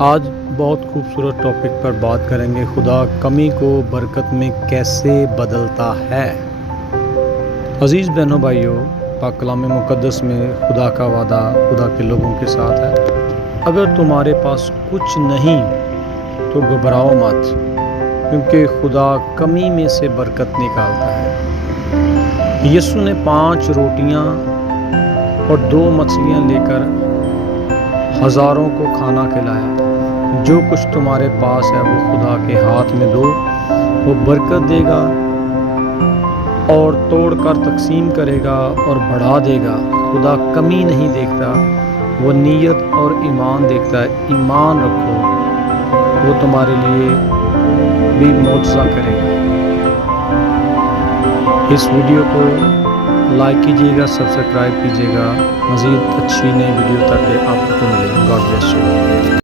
आज बहुत खूबसूरत टॉपिक पर बात करेंगे। खुदा कमी को बरकत में कैसे बदलता है। अज़ीज़ बहनों भाइयों, पाक कलाम मुक़द्दस में खुदा का वादा खुदा के लोगों के साथ है। अगर तुम्हारे पास कुछ नहीं तो घबराओ मत, क्योंकि खुदा कमी में से बरकत निकालता है। यीशु ने 5 रोटियां और 2 मछलियां लेकर हज़ारों को खाना खिलाया। जो कुछ तुम्हारे पास है वो खुदा के हाथ में दो, वो बरकत देगा और तोड़कर तकसीम करेगा और बढ़ा देगा। खुदा कमी नहीं देखता, वो नीयत और ईमान देखता है। ईमान रखो, वो तुम्हारे लिए भी मौजज़ा करेगा। इस वीडियो को लाइक कीजिएगा, सब्सक्राइब कीजिएगा। मज़ीद अच्छी नई वीडियो ताकि आपको मिले। God bless you.